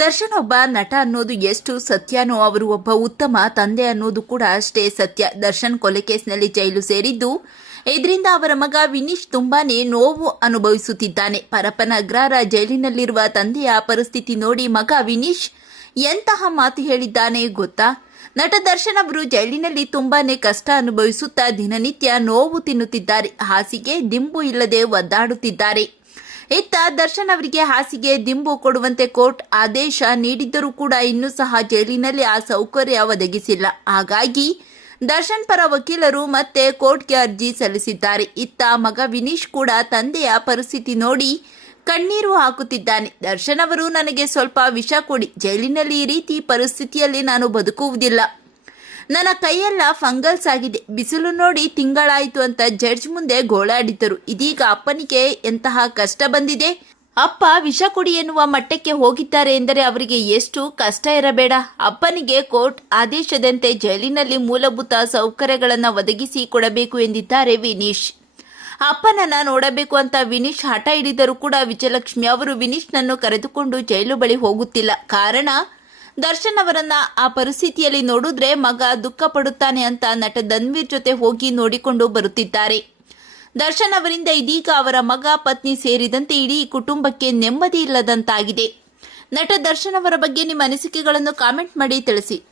ದರ್ಶನ್ ಒಬ್ಬ ನಟ ಅನ್ನೋದು ಎಷ್ಟು ಸತ್ಯನೋ ಅವರು ಒಬ್ಬ ಉತ್ತಮ ತಂದೆ ಅನ್ನೋದು ಕೂಡ ಅಷ್ಟೇ ಸತ್ಯ. ದರ್ಶನ್ ಕೊಲೆ ಕೇಸ್ನಲ್ಲಿ ಜೈಲು ಸೇರಿದ್ದು, ಇದರಿಂದ ಅವರ ಮಗ ವಿನೀಶ್ ತುಂಬಾನೇ ನೋವು ಅನುಭವಿಸುತ್ತಿದ್ದಾನೆ. ಪರಪನಗ್ರರ ಜೈಲಿನಲ್ಲಿರುವ ತಂದೆಯ ಪರಿಸ್ಥಿತಿ ನೋಡಿ ಮಗ ವಿನೀಶ್ ಎಂತಹ ಮಾತು ಹೇಳಿದ್ದಾನೆ ಗೊತ್ತಾ? ನಟ ದರ್ಶನ್ ಅವರು ಜೈಲಿನಲ್ಲಿ ತುಂಬಾನೇ ಕಷ್ಟ ಅನುಭವಿಸುತ್ತಾ ದಿನನಿತ್ಯ ನೋವು ತಿನ್ನುತ್ತಿದ್ದಾರೆ. ಹಾಸಿಗೆ, ದಿಂಬು ಇಲ್ಲದೆ ಒದ್ದಾಡುತ್ತಿದ್ದಾರೆ. ಇತ್ತ ದರ್ಶನ್ ಅವರಿಗೆ ಹಾಸಿಗೆ ದಿಂಬು ಕೊಡುವಂತೆ ಕೋರ್ಟ್ ಆದೇಶ ನೀಡಿದ್ದರೂ ಕೂಡ ಇನ್ನೂ ಸಹ ಜೈಲಿನಲ್ಲಿ ಆ ಸೌಕರ್ಯ ಒದಗಿಸಿಲ್ಲ. ಹಾಗಾಗಿ ದರ್ಶನ್ ಪರ ವಕೀಲರು ಮತ್ತೆ ಕೋರ್ಟ್ಗೆ ಅರ್ಜಿ ಸಲ್ಲಿಸಿದ್ದಾರೆ. ಇತ್ತ ಮಗ ವಿನೀಶ್ ಕೂಡ ತಂದೆಯ ಪರಿಸ್ಥಿತಿ ನೋಡಿ ಕಣ್ಣೀರು ಹಾಕುತ್ತಿದ್ದಾನೆ. ದರ್ಶನ್ ಅವರು ನನಗೆ ಸ್ವಲ್ಪ ವಿಷ ಕೊಡಿ. ಜೈಲಿನಲ್ಲಿ ಈ ರೀತಿ ಪರಿಸ್ಥಿತಿಯಲ್ಲಿ ನಾನು ಬದುಕುವುದಿಲ್ಲ. ನನ್ನ ಕೈಯೆಲ್ಲ ಫಂಗಲ್ಸ್ ಆಗಿದೆ. ಬಿಸಿಲು ನೋಡಿ ತಿಂಗಳಾಯಿತು ಅಂತ ಜಡ್ಜ್ ಮುಂದೆ ಗೋಳಾಡಿದ್ದರು. ಇದೀಗ ಅಪ್ಪನಿಗೆ ಎಂತಹ ಕಷ್ಟ ಬಂದಿದೆ? ಅಪ್ಪ ವಿಷ ಕುಡಿ ಎನ್ನುವ ಮಟ್ಟಕ್ಕೆ ಹೋಗಿದ್ದಾರೆ ಎಂದರೆ ಅವರಿಗೆ ಎಷ್ಟು ಕಷ್ಟ ಇರಬೇಡ. ಅಪ್ಪನಿಗೆ ಕೋರ್ಟ್ ಆದೇಶದಂತೆ ಜೈಲಿನಲ್ಲಿ ಮೂಲಭೂತ ಸೌಕರ್ಯಗಳನ್ನು ಒದಗಿಸಿ ಕೊಡಬೇಕು ಎಂದಿದ್ದಾರೆ ವಿನೀಶ್. ಅಪ್ಪನನ್ನ ನೋಡಬೇಕು ಅಂತ ವಿನೀಶ್ ಹಠ ಹಿಡಿದರೂ ಕೂಡ ವಿಜಯಲಕ್ಷ್ಮಿ ಅವರು ವಿನೀಶ್ನನ್ನು ಕರೆದುಕೊಂಡು ಜೈಲು ಬಳಿ ಹೋಗುತ್ತಿಲ್ಲ. ಕಾರಣ ದರ್ಶನ್ ಅವರನ್ನ ಆ ಪರಿಸ್ಥಿತಿಯಲ್ಲಿ ನೋಡಿದ್ರೆ ಮಗ ದುಃಖ ಪಡುತ್ತಾನೆ ಅಂತ ನಟ ಧನ್ವೀರ್ ಜೊತೆ ಹೋಗಿ ನೋಡಿಕೊಂಡು ಬರುತ್ತಿದ್ದಾರೆ. ದರ್ಶನ್ ಅವರಿಂದ ಇದೀಗ ಅವರ ಮಗ, ಪತ್ನಿ ಸೇರಿದಂತೆ ಇಡೀ ಕುಟುಂಬಕ್ಕೆ ನೆಮ್ಮದಿ ಇಲ್ಲದಂತಾಗಿದೆ. ನಟ ದರ್ಶನ್ ಅವರ ಬಗ್ಗೆ ನಿಮ್ಮ ಅನಿಸಿಕೆಗಳನ್ನು ಕಾಮೆಂಟ್ ಮಾಡಿ ತಿಳಿಸಿ.